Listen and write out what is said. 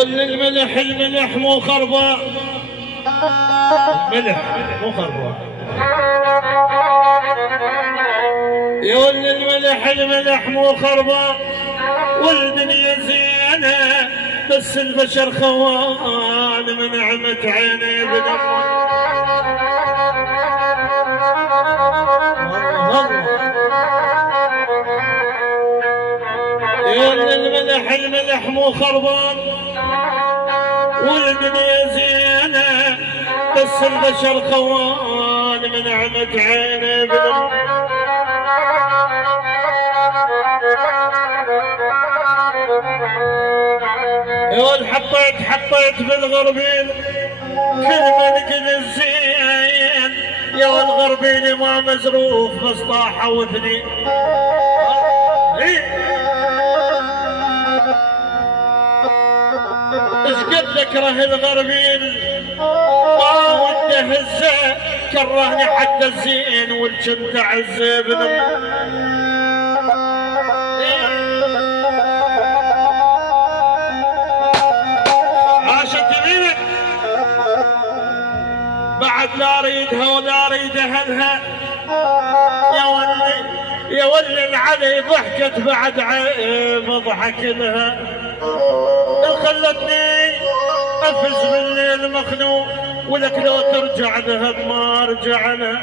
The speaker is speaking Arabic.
ولي الملح الملح مو خربان، الملح مو خربان، يا ولي الملح الملح مو خربان، والدنيا زينة بس البشر خوان من نعمة عيني بنمه. يا ولي الملح الملح مو خربان، والدنيا زينة بس البشر خوان من نعمة عيني بنمه. يا ولد حطيت بالغربيل كل من قل الزين، يا والغربيل ما مزروف بس طاحوا اثنين. ايش قد ذكره الغربيل ما وده هزه، كرهني حتى الزين والجنت عزه بنمه. بعد لا اريدها ولا اريد اهلها، يا ولي العلي ضحكت بعد عيب ضحك لها، خلتني افز بالليل مخنوق، ولك لو ترجع ذهب ما ارجع لها.